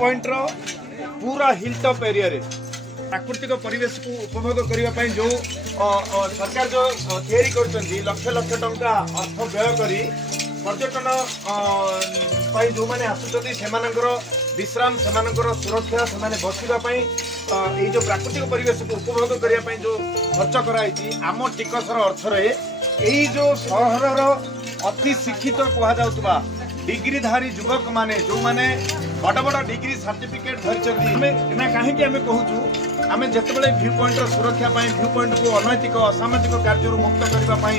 Point रो पूरा hill top area रे प्राकृतिक परिवेश को उपभोग करने जो सरकार जो तैयारी कर लक्ष लक्ष टंका अर्थ व्यय करी पर्यटन जो मैंने आसुँच से विश्राम से सुरक्षा से बसवाई जो प्राकृतिक परिवेश को उपभोग करने जो खर्च कराई आम टिकसर अर्थ यही जो सहर अति शिक्षित कहुवा डिग्रीधारी युवक माने जो माने बड़ बड़ डिग्री सर्टिफिकेट धरी कहीं कहूँ आम जिते भ्यू पॉइंट सुरक्षा भ्यू पॉइंट को अनैतिक असामाजिक कार्य मुक्त करने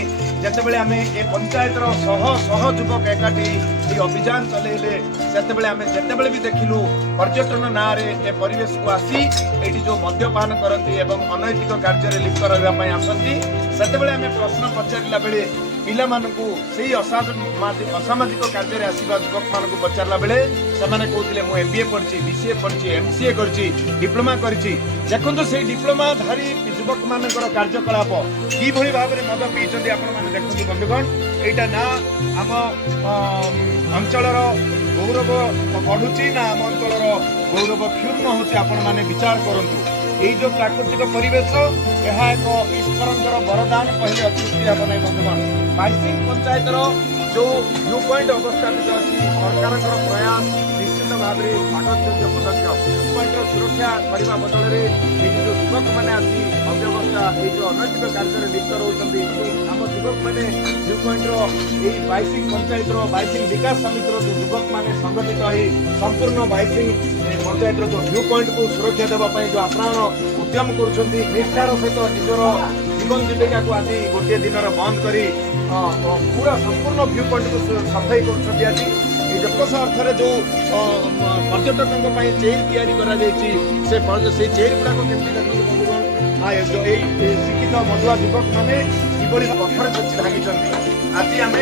जिते आम ए पंचायतर शह शह युवक एकाठी ये अभियान चलैले जिते भी देखिलु पर्यटन ना ए परिवेश को आसी ये जो मद्यपान करती अनैतिक कार्य लिप्त रही आसती से आम प्रश्न पचारा बेले पिला से असामाजिक कार्य आसवा युवक मान पचारा बेले से कहते मुझे MBA पढ़ी BCA पढ़ी MCA कर डिप्लोमा कर देखो से डिप्लोमाधारी युवक मान कार्यकलाप कि भाव में मद पीछे आपने देखते बंधुगण यहाँ ना आम अंचल गौरव बढ़ुची ना आम अंचल गौरव क्षुण्ण होची आपण माने विचार करंतु यही जो प्राकृतिक परिवेश यह एक ईश्वर वरदान कहले अत्युक्ति हम नहीं बंधुगण बाइसिंग पंचायतर जो व्यू पॉइंट अवस्थापित अच्छी सरकार प्रयास निश्चित भाव में स्वागत पदक्षेप व्यू पॉइंट सुरक्षा करने बदल में जो युवक मैंने आसी अव्यवस्था ये जो अनैतिक कार्य लिप्त रोचते आम युवक मैंने व्यू पॉइंट बाइसिंग पंचायतर बाइसिंग विकास समितिर जो युवक मैंने संगठित हो संपूर्ण बाइसिंग पंचायतर जो व्यू पॉइंट को सुरक्षा देवाई जो आप्राण उद्यम कर निष्ठार सहित निजर जीवन जीविका को आज गोटे दिन बंद कर पूरा संपूर्ण व्यू पॉइंट को सफाई कर आज जकस अर्थ जो पर्यटकों चेन से चेन गुड़ाक केमती देखते बंधुगण जो शिक्षित मधुआ युवक मैंने किभली पथर भांगी आज आम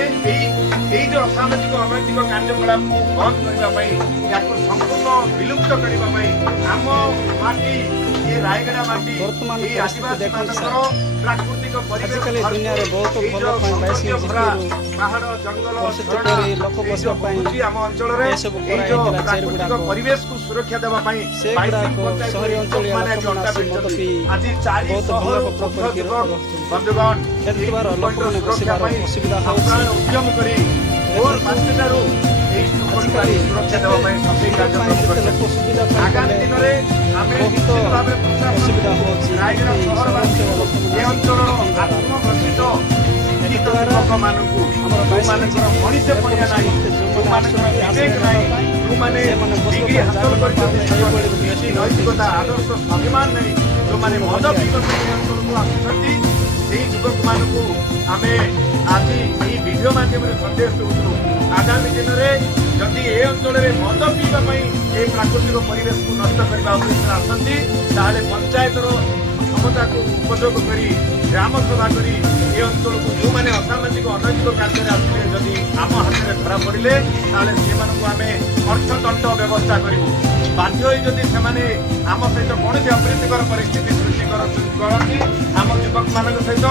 जो असामाजिक अनैतिक कार्यकलाप को बंद करने संपूर्ण विलुप्त करने आम माटी ये रायगड़ा माटी आदिवासी प्राकृतिक पहाड़ जंगल आम अंचल परिवेश को सुरक्षा देवाई आज 400 बंधुगण उद्यम कर सुरक्षा देवाई सफाई कार्य आगामी दिन में असुविधा रायगड़ा सहरवासी अंचल आत्मघोषित युवक मानू मनुष्य पड़िया ना विवेक ना जो डिग्री हासिल कर नैतिकता आदर्श स्वाभिमान नहीं जो मैंने मद विगत अंचल को आसुँच युवक मानू आम आज ये वीडियो मध्यम सन्देश दूसरू आगामी दिन में जदि ए अंचल में मद पीवाई ये प्राकृतिक परिवेश को नष्ट करने उद्देश्य आसती पंचायतर क्षमता को उपयोग कर ग्राम सभा कर ये अंचल को जो मैंने असामाजिक अनैतिक कार्य आसते जदि आम हाथ में धरा पड़े आम अर्थदंड व्यवस्था करूँ बाध्य जदि से आम सहित कौन अप्रीतिकर परिस्थिति सृष्टि करती आम युवक मान सहित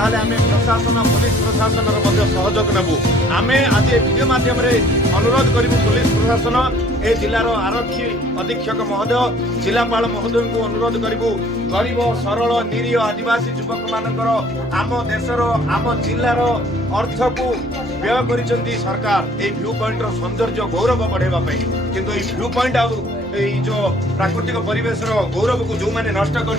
आम प्रशासन पुलिस प्रशासन सहयोग नेबू आम आज वीडियो मध्यम अनुरोध करूँ पुलिस प्रशासन ए जिलार आरक्षी अधीक्षक महोदय जिलापाल महोदय को अनुरोध करूँ गरीब सरल निरीह आदिवासी युवक मानकर आम देशर आम जिलार अर्थ को व्यय कर सरकार ये व्यू पॉइंट सौंदर्य गौरव बढ़ावाई किंतु ये व्यू पॉइंट जो प्राकृतिक परिवेश गौरव को जो मैंने नष्ट कर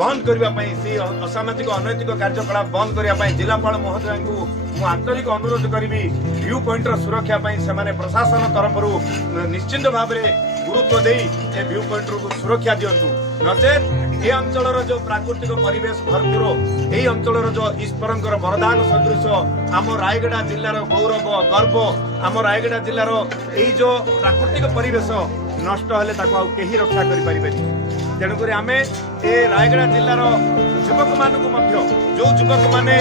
बंद करने से असामाजिक अनैतिक कार्यकलाप बंद करने जिलापाल महोदय को मु आंतरिक अनुरोध करी व्यू पॉइंट सुरक्षा से प्रशासन तरफ निश्चिंत भाव में गुरुत्व दे व्यू पॉइंट को सुरक्षा दिंतु नचेत ये अंचल जो प्राकृतिक परिवेश भरपूर यही अंचल जो ईश्वर वरदान सदृश आम रायगड़ा जिलार गौरव गर्व आम रायगड़ा जिलार यही जो प्राकृतिक परिवेश नष्ट हेले कहीं रक्षा करें तेणुक आम ए रायगड़ा जिलार युवक मानू जो युवक मैंने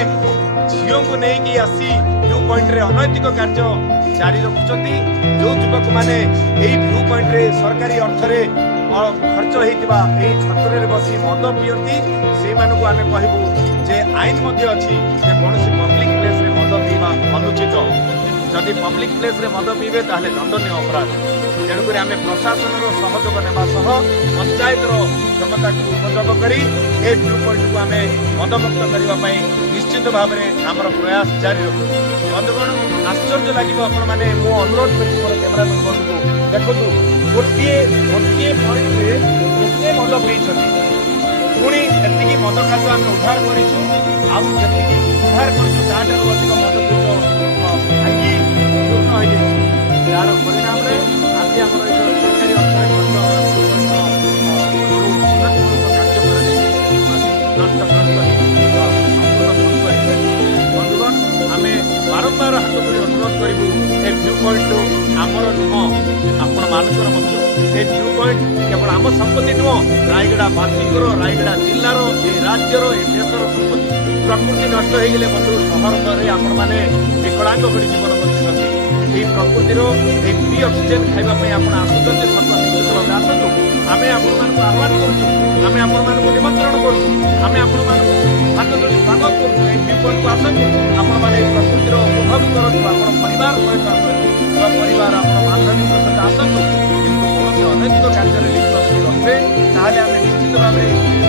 झील को लेकिन आसी व्यू पॉइंट रे अनैतिक कार्य जारी रखुंट जो युवक मैंने व्यू पॉइंट रे सरकारी अर्थ खर्च होता छत्र बसी मद पीती से आम कहूँ जे आईन अच्छी कौन पब्लिक प्लेस रे मद पीवा अनुचित जदि पब्लिक प्लेस रे मद पीबे ताहले दंडनीय अपराध। तेणुक आम प्रशासन सहयोग नेवा सह पंचायतर क्षमता को उपयोग करी ए व्यू पॉइंट को आम मदमुक्त करने निश्चित भाव में आम प्रयास जारी रखू। बंधुगण आश्चर्य लगे आपण मैंने मु अनुरोध करी मोर कैमरामैन बंधु को देखु गोटे गोटे पॉइंट एते मद पीछे पुणी एति मद खाद्य आम उद्धार करूँ उद्धार करूँ अधिक मद भांगी पूर्ण हो यार परिणाम आज आम सरकारी बंधुगण आम बारंबार हाथ धरी अनुरोध करूँ ए व्यू पॉइंट आमर नुह आपण मानकर मध्य ए व्यू पॉइंट केवल आम संपत्ति नुह रायगड़ावासी रायगड़ा जिलार ए राज्यर ए देशर संपत्ति प्रकृति नष्ट हो गले बंधु सहर आपण मैंने विकलांग भली जीवन बचुंट ये प्रकृतिर फ्री ऑक्सीजन खावाई आप आसुच्च निश्चित भाव आसतु आम आपण आह्वान करें आम आपण निमंत्रण करें आपण हाथ धरी स्वागत करूँ को आसतु आपण मैंने प्रकृतिर उपभोग करूँ आप परिवार सहित आसतु परिवार आप बांधवी सहित आसतु किंतु कौन अनैतिक कार्य लिप्त यदि रहे ताहले आम निश्चित भाव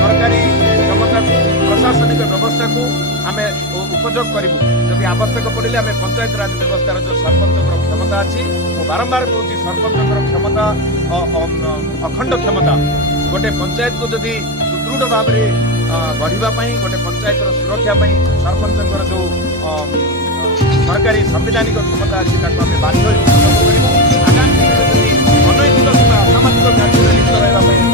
सरकारी क्षमता को प्रशासनिक व्यवस्था को आम उपयोग करूँ जदि आवश्यक पड़े आम पंचायत राज व्यवस्था जो सरपंच क्षमता अच्छी बारंबार कहूँ सरपंच क्षमता अखंड क्षमता गोटे पंचायत को जदि सुदृढ़ भाव में गढ़ापी गोटे पंचायत सुरक्षा सरपंच जो सरकारी संवैधानिक क्षमता अच्छी बाध्य आगामी अनैतिक असामाजिक कार्य लिप्त रहा